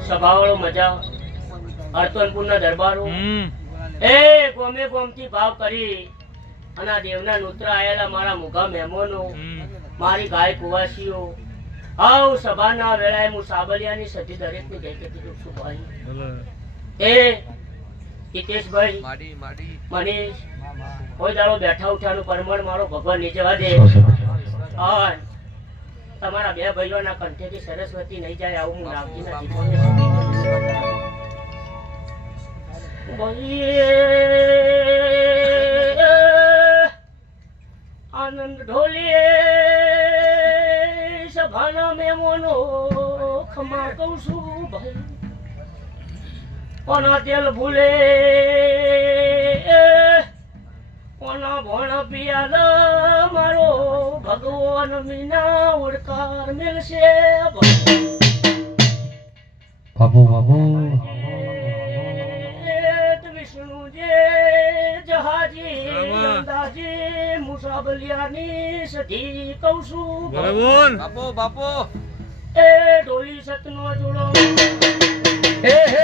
સભાવાળો મજા અર્તનપુરના દરબારો એ ગોમે ગોમથી ભાવ કરી અને આ દેવના નુત્ર આયેલા મારા મુઘા મહેમાનો મારી ગાય કુવાસીઓ આવ સભાના વેળાએ હું સાબલિયાની સધી દરેકની જય કહેતી જોઉં છું ભાઈ એ હિતેશભાઈ મનીષ કોઈ દાડો બેઠા ઉઠાનું પરમણ મારો ભગવાન ની જવા દે અને તમારા બે ભાઈઓના કંઠેથી સરસ્વતી નહીં જાય આવું હું રામજીના જીવનને આનંદ ઢોલીએ સભાના મેમોનો ખમા કહું છું ભાઈ કોના તેલ ભૂલે કોના ભણ પિયાલ મારો ભગવાન મીના ઓળકાર મેલશે બાબુ બાબુ વિષ્ણુ જે જહાજી અંદાજી મુસાબલિયાની સધી કહું છું બાપો એ ડોલી સતનો જોડો હે હે